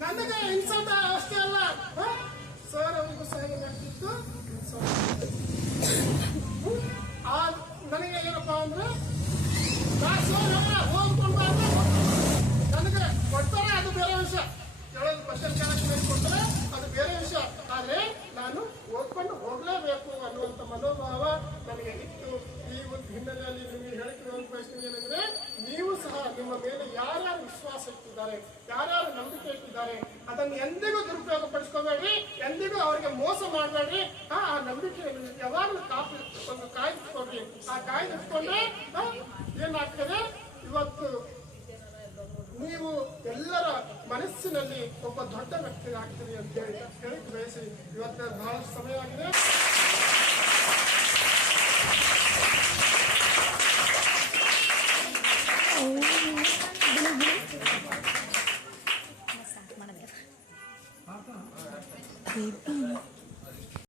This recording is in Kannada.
ನನಗೆ ಇನ್ಸಲ್ಟ್ ಅಷ್ಟೇ ಅಲ್ಲ. ಸರ್ ಅವರಿಗೂ ಸರಿಯಾಗಿತ್ತು ನನಗೆ ಏನಪ್ಪಾ ಅಂದ್ರೆ ಯಾರ್ಯಾರು ವಿಶ್ವಾಸ ಇಟ್ಟಿದ್ದಾರೆ ಯಾರ್ಯಾರು ನಂಬಿಕೆ ಇಟ್ಟಿದ್ದಾರೆ ಅದನ್ನು ಎಂದಿಗೂ ದುರುಪಯೋಗ ಪಡಿಸ್ಕೋಬೇಡ್ರಿ ಎಂದಿಗೂ ಅವರಿಗೆ ಮೋಸ ಮಾಡಬೇಡ್ರಿ. ಆ ನಂಬಿಕೆ ಯಾವಾಗಲೂ ಕಾಪಿ ಒಂದು ಕಾಯ್ದುಕೊಡ್ರಿ ಆ ಕಾಯ್ದಿಟ್ಕೊಂಡ್ರೆ ಏನಾಗ್ತದೆ? ಇವತ್ತು ನೀವು ಎಲ್ಲರ ಮನಸ್ಸಿನಲ್ಲಿ ಒಬ್ಬ ದೊಡ್ಡ ವ್ಯಕ್ತಿ ಆಗ್ತೀರಿ ಅಂತ ಹೇಳಿ ಹೇಳಿ ಬಯಸಿ ಇವತ್ತು ಬಹಳಷ್ಟು ಸಮಯ ಆಗಿದೆ. Baby.